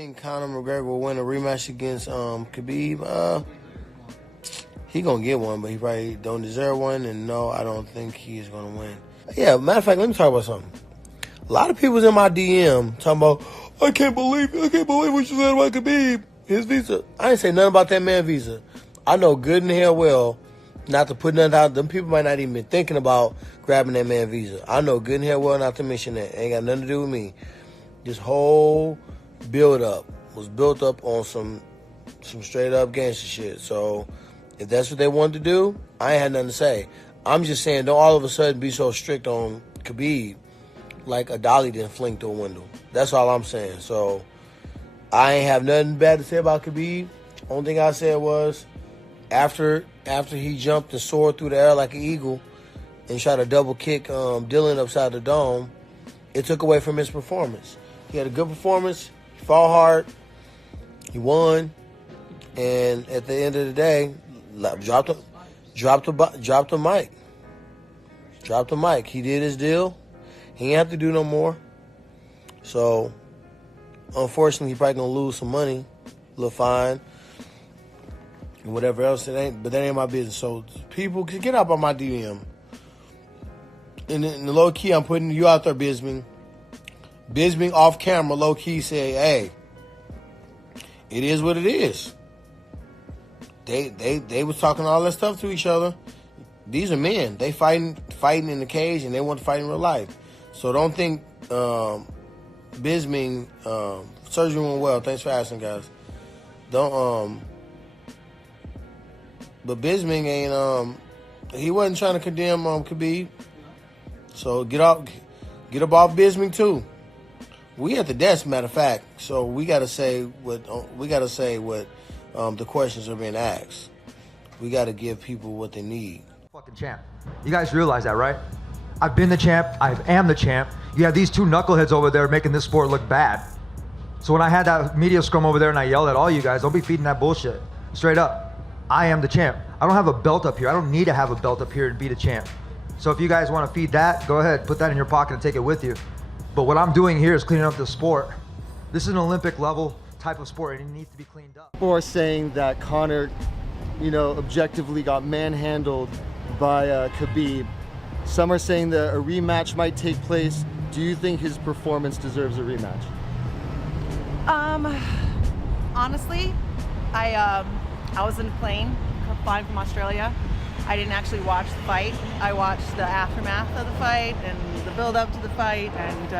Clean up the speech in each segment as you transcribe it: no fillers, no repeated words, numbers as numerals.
think Conor McGregor will win a rematch against Khabib? He gonna get one, but he probably don't deserve one. And no, I don't think he is gonna win. Yeah, matter of fact, let me talk about something. A lot of people's in my DM talking about, I can't believe what you said about Khabib. His visa. I ain't say nothing about that man's visa. I know good and hell well not to put nothing out. Them people might not even been thinking about grabbing that man's visa. I know good and hell well not to mention that. Ain't got nothing to do with me. This whole build-up was built up on some straight-up gangster shit. So if that's what they wanted to do, I ain't had nothing to say. I'm just saying, don't all of a sudden be so strict on Khabib like a dolly didn't fling through a window. That's all I'm saying. So I ain't have nothing bad to say about Khabib. Only thing I said was after he jumped and soared through the air like an eagle and tried to double kick Dylan upside the dome, it took away from his performance. He had a good performance. He fought hard. He won. And at the end of the day, dropped the mic. Dropped the mic. He did his deal. He ain't have to do no more. So, unfortunately, he probably gonna lose some money, a little fine, and whatever else it ain't. But that ain't my business. So, people can get up on my DM. And in the low key, I'm putting you out there, Bisbing. Bisbing off camera, low key, say, "Hey, it is what it is." They was talking all that stuff to each other. These are men. They fighting in the cage, and they want to fight in real life. So don't think Bisbing surgery went well. Thanks for asking, guys. Don't but Bisbing ain't he wasn't trying to condemn Khabib. So get up off Bisbing too. We at the desk, matter of fact. So we gotta say what the questions are being asked. We gotta give people what they need. Fucking champ. You guys realize that, right? I've been the champ. I am the champ. You have these two knuckleheads over there making this sport look bad. So when I had that media scrum over there and I yelled at all you guys, don't be feeding that bullshit. Straight up. I am the champ. I don't have a belt up here. I don't need to have a belt up here to be the champ. So if you guys want to feed that, go ahead, put that in your pocket and take it with you. But what I'm doing here is cleaning up the sport. This is an Olympic level type of sport and it needs to be cleaned up. People are saying that Conor, objectively got manhandled by Khabib. Some are saying that a rematch might take place. Do you think his performance deserves a rematch? Honestly, I was in a plane flying from Australia. I didn't actually watch the fight. I watched the aftermath of the fight and the build up to the fight, and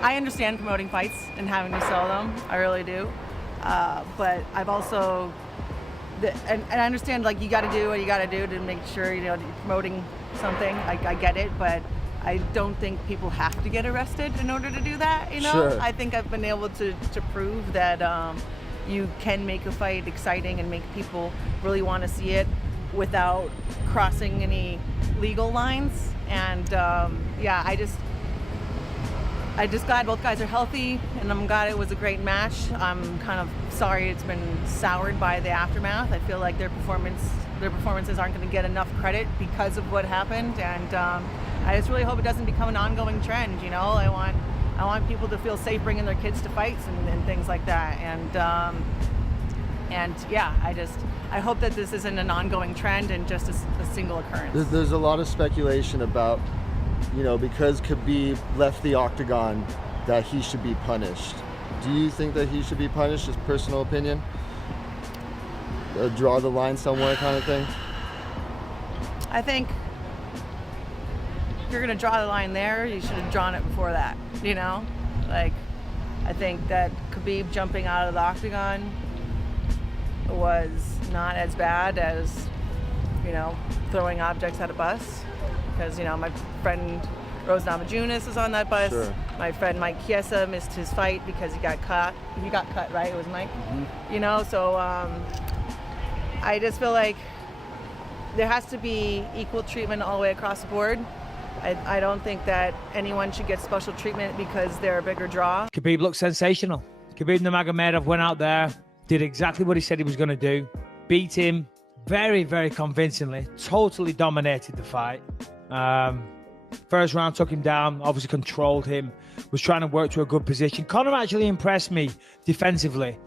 I understand promoting fights and having to sell them. I really do. But I've also, and I understand, like, you got to do what you got to do to make sure, you're promoting something. I get it, but I don't think people have to get arrested in order to do that, Sure. I think I've been able to prove that you can make a fight exciting and make people really want to see it without crossing any legal lines. And I just glad both guys are healthy, and I'm glad it was a great match. I'm kind of sorry it's been soured by the aftermath. I feel like their performances aren't going to get enough credit because of what happened, and I just really hope it doesn't become an ongoing trend. I want people to feel safe bringing their kids to fights and things like that. I hope that this isn't an ongoing trend and just a single occurrence. There's a lot of speculation about, because Khabib left the octagon, that he should be punished. Do you think that he should be punished? Just personal opinion? Draw the line somewhere kind of thing? I think if you're going to draw the line there, you should have drawn it before that, I think that Khabib jumping out of the octagon was not as bad as, throwing objects at a bus. Because, my friend Rose Namajunas was on that bus. Sure. My friend Mike Chiesa missed his fight because he got cut. He got cut, right? It was Mike? Mm-hmm. So I just feel like there has to be equal treatment all the way across the board. I don't think that anyone should get special treatment because they're a bigger draw. Khabib looked sensational. Khabib Nurmagomedov went out there, did exactly what he said he was going to do, beat him very, very convincingly, totally dominated the fight. First round took him down, obviously controlled him, was trying to work to a good position. Conor actually impressed me defensively.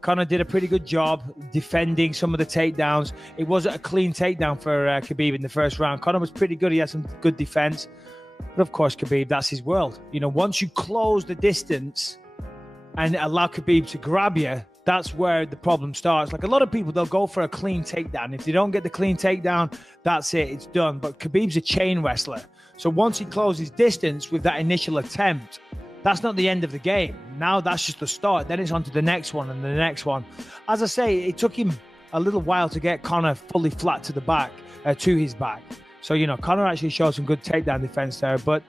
Conor did a pretty good job defending some of the takedowns. It wasn't a clean takedown for Khabib in the first round. Conor was pretty good. He had some good defense. But of course, Khabib, that's his world. You know, once you close the distance and allow Khabib to grab you, that's where the problem starts. Like a lot of people, they'll go for a clean takedown. If they don't get the clean takedown, that's it. It's done. But Khabib's a chain wrestler. So once he closes distance with that initial attempt, that's not the end of the game. Now that's just the start. Then it's on to the next one and the next one. As I say, it took him a little while to get Conor fully flat to the back, to his back. So, you know, Conor actually showed some good takedown defense there, but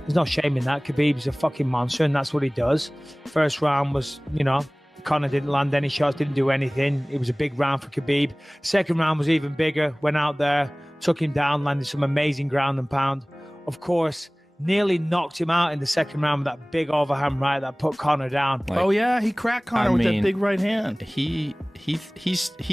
there's no shame in that. Khabib's a fucking monster, and that's what he does. First round was, you know, Conor didn't land any shots, didn't do anything. It was a big round for Khabib. Second round was even bigger. Went out there, took him down, landed some amazing ground and pound. Of course, nearly knocked him out in the second round with that big overhand right that put Conor down. Like, oh yeah, he cracked Conor with that big right hand. He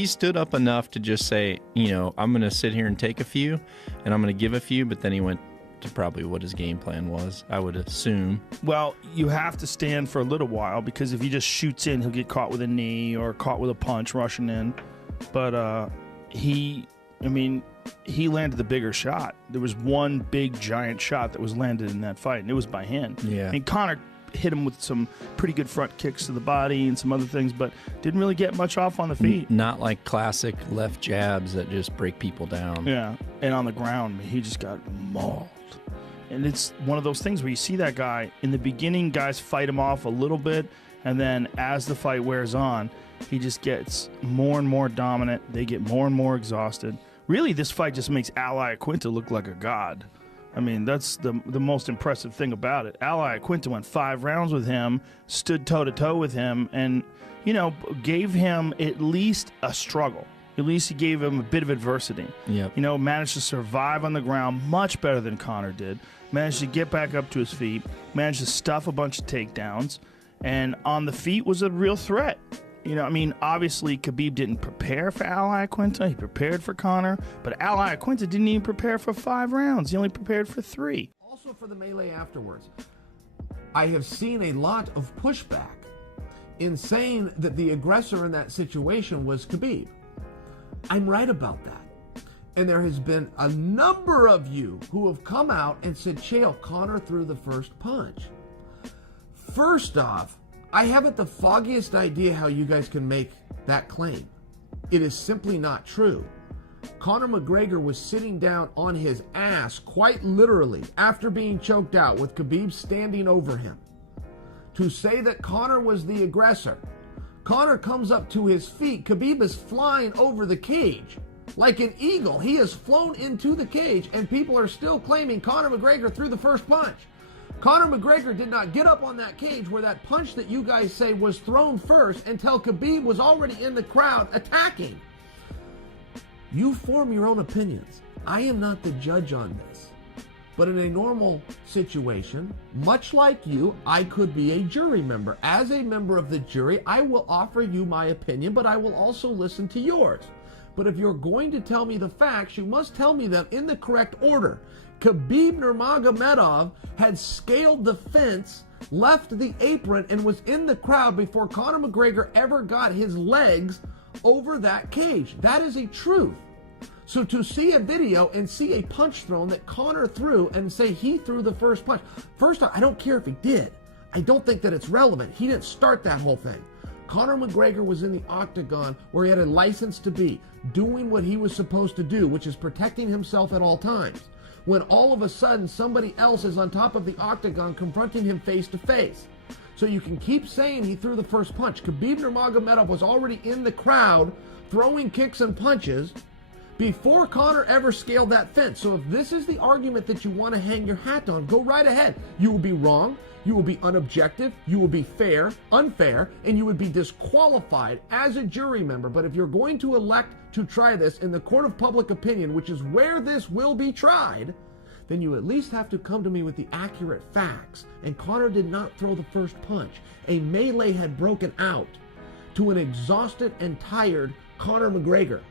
stood up enough to just say, you know, I'm going to sit here and take a few, and I'm going to give a few, but then he went to probably what his game plan was, I would assume. Well, you have to stand for a little while, because if he just shoots in, he'll get caught with a knee or caught with a punch rushing in. But he landed the bigger shot. There was one big giant shot that was landed in that fight, and it was by hand. Yeah. And Conor hit him with some pretty good front kicks to the body and some other things, but didn't really get much off on the feet. Not like classic left jabs that just break people down. Yeah, and on the ground, he just got mauled. And it's one of those things where you see that guy, in the beginning, guys fight him off a little bit, and then as the fight wears on, he just gets more and more dominant. They get more and more exhausted. Really, this fight just makes Ally Aquinta look like a god. I mean, that's the most impressive thing about it. Ally Aquinta went 5 rounds with him, stood toe-to-toe with him, and, you know, gave him at least a struggle. At least he gave him a bit of adversity. Yep. You know, managed to survive on the ground much better than Conor did. Managed to get back up to his feet. Managed to stuff a bunch of takedowns. And on the feet was a real threat. You know, I mean, obviously Khabib didn't prepare for Ally Aquinta. He prepared for Conor. But Ally Aquinta didn't even prepare for 5 rounds. He only prepared for 3. Also for the melee afterwards, I have seen a lot of pushback in saying that the aggressor in that situation was Khabib. I'm right about that. And there has been a number of you who have come out and said, Chael, Conor threw the first punch. First off, I haven't the foggiest idea how you guys can make that claim. It is simply not true. Conor McGregor was sitting down on his ass, quite literally, after being choked out with Khabib standing over him. To say that Conor was the aggressor, Conor comes up to his feet. Khabib is flying over the cage. Like an eagle, he has flown into the cage, and people are still claiming Conor McGregor threw the first punch. Conor McGregor did not get up on that cage where that punch that you guys say was thrown first until Khabib was already in the crowd attacking. You form your own opinions. I am not the judge on this. But in a normal situation, much like you, I could be a jury member. As a member of the jury, I will offer you my opinion, but I will also listen to yours. But if you're going to tell me the facts, you must tell me them in the correct order. Khabib Nurmagomedov had scaled the fence, left the apron, and was in the crowd before Conor McGregor ever got his legs over that cage. That is a truth. So to see a video and see a punch thrown that Conor threw and say he threw the first punch, first off, I don't care if he did. I don't think that it's relevant. He didn't start that whole thing. Conor McGregor was in the octagon where he had a license to be, doing what he was supposed to do, which is protecting himself at all times. When all of a sudden somebody else is on top of the octagon confronting him face to face. So you can keep saying he threw the first punch. Khabib Nurmagomedov was already in the crowd throwing kicks and punches before Conor ever scaled that fence. So if this is the argument that you want to hang your hat on, go right ahead. You will be wrong, you will be unobjective, you will be unfair, and you would be disqualified as a jury member. But if you're going to elect to try this in the court of public opinion, which is where this will be tried, then you at least have to come to me with the accurate facts. And Conor did not throw the first punch. A melee had broken out to an exhausted and tired Conor McGregor.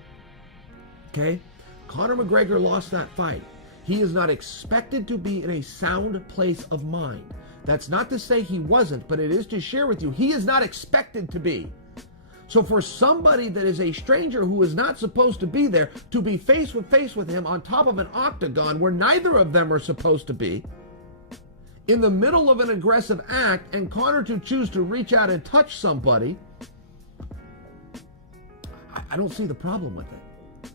Okay? Conor McGregor lost that fight. He is not expected to be in a sound place of mind. That's not to say he wasn't, but it is to share with you, he is not expected to be. So for somebody that is a stranger who is not supposed to be there, to be face with him on top of an octagon where neither of them are supposed to be, in the middle of an aggressive act, and Conor to choose to reach out and touch somebody, I don't see the problem with it.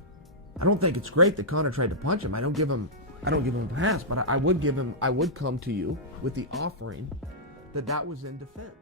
I don't think it's great that Conor tried to punch him. I don't give him a pass, but I would come to you with the offering that was in defense.